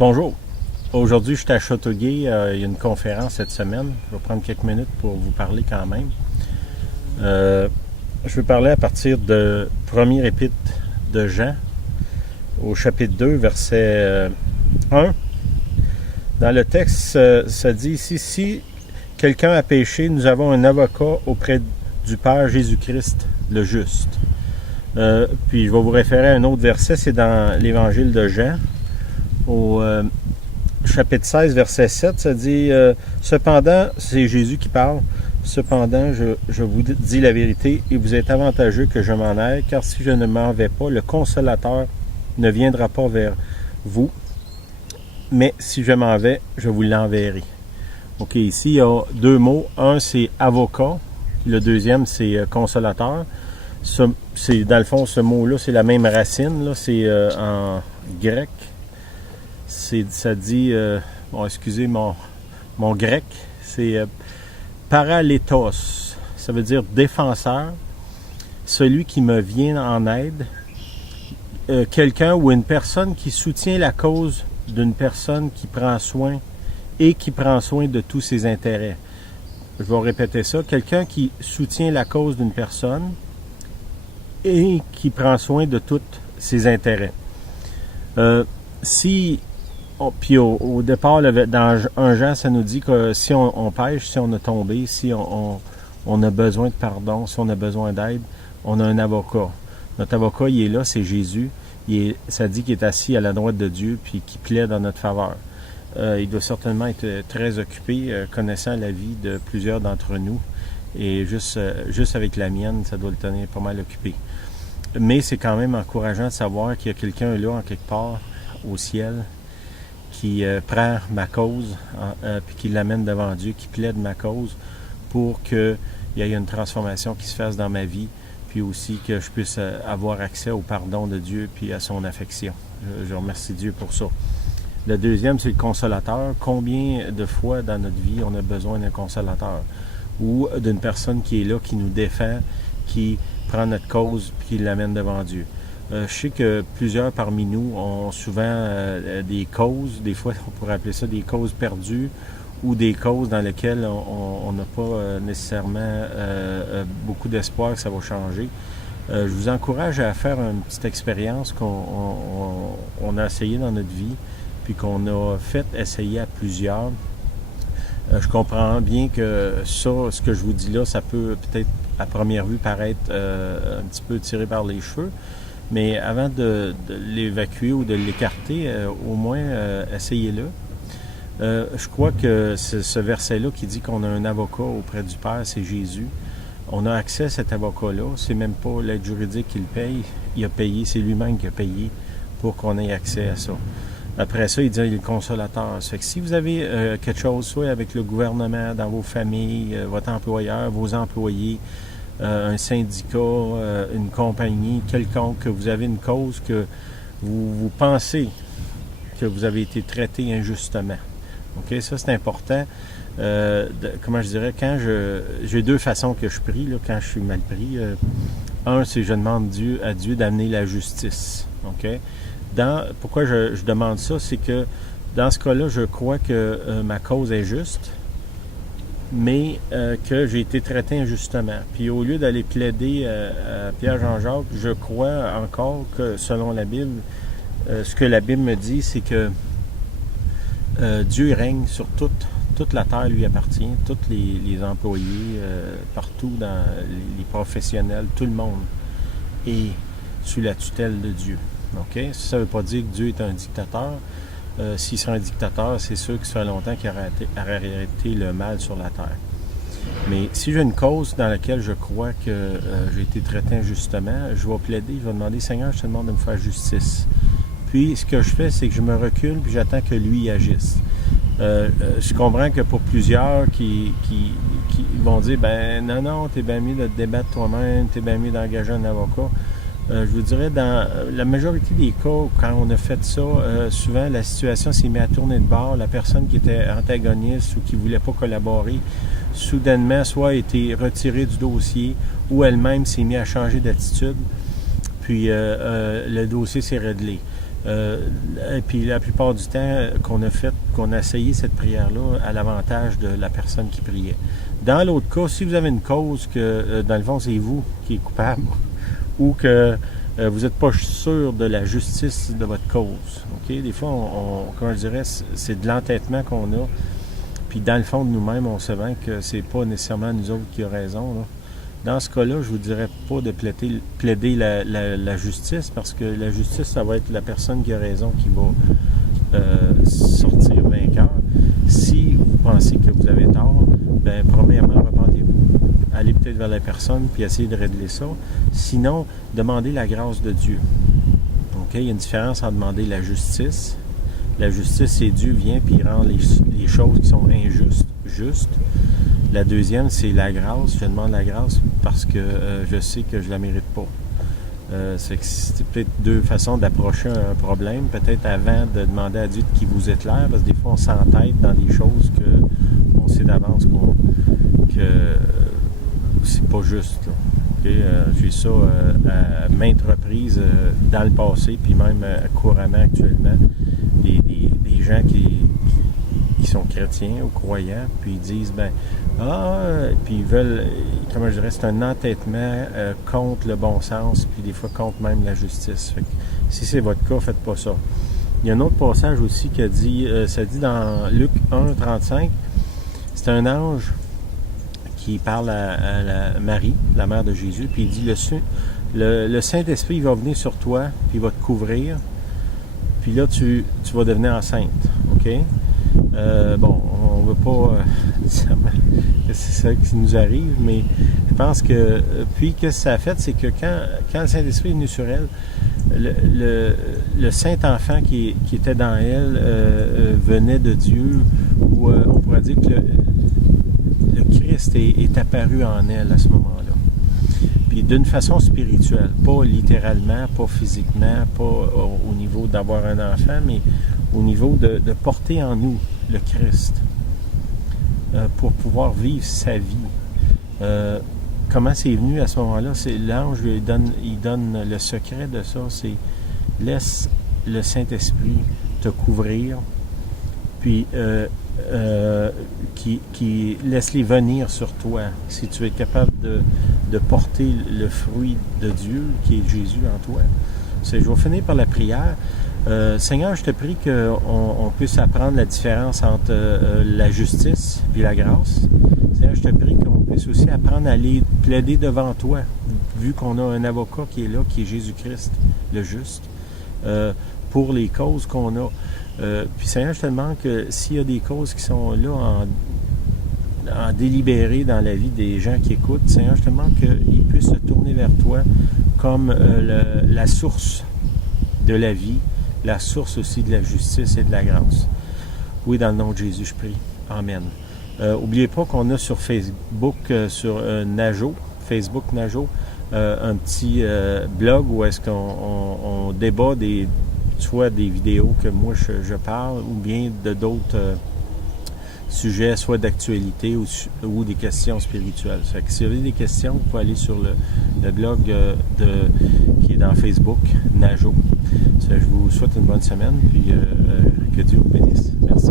Bonjour. Aujourd'hui, je suis à Châteauguay. Il y a une conférence cette semaine. Je vais prendre quelques minutes pour vous parler quand même. Je vais parler à partir de premier épître de Jean, au chapitre 2, verset 1. Dans le texte, ça dit ici, si quelqu'un a péché, nous avons un avocat auprès du Père Jésus-Christ, le juste. Puis je vais vous référer à un autre verset, c'est dans l'Évangile de Jean, au chapitre 16, verset 7, ça dit « Cependant, c'est Jésus qui parle, cependant, je vous dis la vérité, et vous êtes avantageux que je m'en aille, car si je ne m'en vais pas, le Consolateur ne viendra pas vers vous, mais si je m'en vais, je vous l'enverrai. » OK, ici, il y a deux mots. Un, c'est « avocat », le deuxième, c'est « consolateur ». Dans le fond, ce mot-là, c'est la même racine, là, c'est en grec. Ça dit, bon, excusez mon grec, c'est paralétos, ça veut dire défenseur, celui qui me vient en aide, quelqu'un ou une personne qui soutient la cause d'une personne qui prend soin et qui prend soin de tous ses intérêts. Je vais répéter ça, quelqu'un qui soutient la cause d'une personne et qui prend soin de tous ses intérêts. Puis au départ, dans 1 Jean, ça nous dit que si on pêche, si on a tombé, si on a besoin de pardon, si on a besoin d'aide, on a un avocat. Notre avocat, il est là, c'est Jésus. Ça dit qu'il est assis à la droite de Dieu, puis qu'il plaide en notre faveur. Il doit certainement être très occupé, connaissant la vie de plusieurs d'entre nous. Et juste avec la mienne, ça doit le tenir pas mal occupé. Mais c'est quand même encourageant de savoir qu'il y a quelqu'un là, en quelque part, au ciel, qui prend ma cause, puis qui l'amène devant Dieu, qui plaide ma cause pour qu'il y ait une transformation qui se fasse dans ma vie, puis aussi que je puisse avoir accès au pardon de Dieu, puis à son affection. Je remercie Dieu pour ça. Le deuxième, c'est le consolateur. Combien de fois dans notre vie on a besoin d'un consolateur ou d'une personne qui est là, qui nous défend, qui prend notre cause, puis qui l'amène devant Dieu. Je sais que plusieurs parmi nous ont souvent des causes, des fois on pourrait appeler ça des causes perdues ou des causes dans lesquelles on n'a pas nécessairement beaucoup d'espoir que ça va changer. Je vous encourage à faire une petite expérience qu'on a essayé dans notre vie, puis qu'on a fait essayer à plusieurs. Je comprends bien que ça, ce que je vous dis là, ça peut peut-être à première vue paraître un petit peu tiré par les cheveux, mais avant de l'évacuer ou de l'écarter, au moins essayez-le. Je crois que ce verset-là qui dit qu'on a un avocat auprès du Père, c'est Jésus. On a accès à cet avocat-là. C'est même pas l'aide juridique qui le paye. Il a payé, c'est lui-même qui a payé pour qu'on ait accès à ça. Après ça, il dit il est le consolateur. Ça fait que si vous avez quelque chose, soit avec le gouvernement, dans vos familles, votre employeur, vos employés, un syndicat, une compagnie quelconque, que vous avez une cause que vous pensez que vous avez été traité injustement. OK? Ça, c'est important. Comment je dirais, j'ai deux façons que je prie, là, quand je suis mal pris. Un, c'est je demande à Dieu d'amener la justice. OK? Pourquoi je demande ça, c'est que dans ce cas-là, je crois que ma cause est juste, mais que j'ai été traité injustement. Puis au lieu d'aller plaider à Pierre-Jean-Jacques, je crois encore que selon la Bible, ce que la Bible me dit, c'est que Dieu règne sur toute la terre lui appartient, tous les employés, partout dans les professionnels, tout le monde est sous la tutelle de Dieu. Okay? Ça ne veut pas dire que Dieu est un dictateur. S'il serait un dictateur, c'est sûr que ça fait longtemps qu'il aurait arrêté le mal sur la terre. Mais si j'ai une cause dans laquelle je crois que j'ai été traité injustement, je vais plaider, je vais demander, Seigneur, je te demande de me faire justice. Puis, ce que je fais, c'est que je me recule puis j'attends que lui agisse. Je comprends que pour plusieurs qui vont dire, ben non, t'es bien mieux de te débattre toi-même, t'es bien mieux d'engager un avocat. Je vous dirais, dans la majorité des cas, quand on a fait ça, souvent la situation s'est mise à tourner de bord. La personne qui était antagoniste ou qui ne voulait pas collaborer, soudainement, soit a été retirée du dossier ou elle-même s'est mise à changer d'attitude. Puis le dossier s'est réglé. Et puis la plupart du temps qu'on a essayé cette prière-là à l'avantage de la personne qui priait. Dans l'autre cas, si vous avez une cause que, dans le fond, c'est vous qui êtes coupable, ou que vous n'êtes pas sûr de la justice de votre cause. Okay? Des fois, comment je dirais, c'est de l'entêtement qu'on a. Puis dans le fond de nous-mêmes, on se vend que c'est pas nécessairement nous autres qui avons raison. Là. Dans ce cas-là, je vous dirais pas de plaider la justice, parce que la justice, ça va être la personne qui a raison qui va sortir vainqueur. Si vous pensez que vous avez tort, bien, premièrement, repentez-vous. Allez peut-être vers la personne, puis essayez de régler ça. Sinon, demandez la grâce de Dieu. Okay? Il y a une différence entre demander la justice. La justice, c'est Dieu vient puis il rend les choses qui sont injustes, justes. La deuxième, c'est la grâce. Je demande la grâce parce que je sais que je ne la mérite pas. C'est peut-être deux façons d'approcher un problème. Peut-être avant de demander à Dieu qui vous éclaire, parce que des fois, on s'entête dans des choses qu'on sait d'avance que c'est pas juste. Okay? J'ai ça à maintes reprises dans le passé, puis même couramment actuellement. Des gens qui sont chrétiens ou croyants, puis ils disent, puis ils veulent, comment je dirais, c'est un entêtement contre le bon sens, puis des fois contre même la justice. Fait que, si c'est votre cas, faites pas ça. Il y a un autre passage aussi qui dit, ça dit dans Luc 1, 35, c'est un ange qui parle à Marie, la mère de Jésus, puis il dit, le Saint-Esprit va venir sur toi, puis il va te couvrir, puis là, tu vas devenir enceinte, OK? On ne veut pas que c'est ça qui nous arrive, mais je pense que, puis que ça a fait, c'est que quand le Saint-Esprit est venu sur elle, le Saint-Enfant qui était dans elle venait de Dieu, ou on pourrait dire que le Christ est apparu en elle à ce moment-là. Puis d'une façon spirituelle, pas littéralement, pas physiquement, pas au niveau d'avoir un enfant, mais au niveau de porter en nous le Christ pour pouvoir vivre sa vie. Comment c'est venu à ce moment-là? C'est l'ange il donne le secret de ça, c'est laisse le Saint-Esprit te couvrir, puis qui laisse-les venir sur toi. Si tu es capable de porter le fruit de Dieu, qui est Jésus en toi. Je vais finir par la prière. Seigneur, je te prie qu'on puisse apprendre la différence entre la justice et la grâce. Seigneur, je te prie qu'on puisse aussi apprendre à aller plaider devant toi, vu qu'on a un avocat qui est là, qui est Jésus-Christ, le juste, pour les causes qu'on a. Puis Seigneur, je te demande que s'il y a des causes qui sont là en délibéré dans la vie des gens qui écoutent, Seigneur, je te demande qu'ils puissent se tourner vers toi comme la source de la vie, la source aussi de la justice et de la grâce. Oui, dans le nom de Jésus, je prie. Amen. N'oubliez pas qu'on a sur Facebook, sur Najo, Facebook Najo, un petit blog où est-ce qu'on débat soit des vidéos que moi je parle, ou bien de d'autres sujets, soit d'actualité ou des questions spirituelles. Fait que si vous avez des questions, vous pouvez aller sur le blog qui est dans Facebook, Najo. Je vous souhaite une bonne semaine, puis que Dieu vous bénisse. Merci.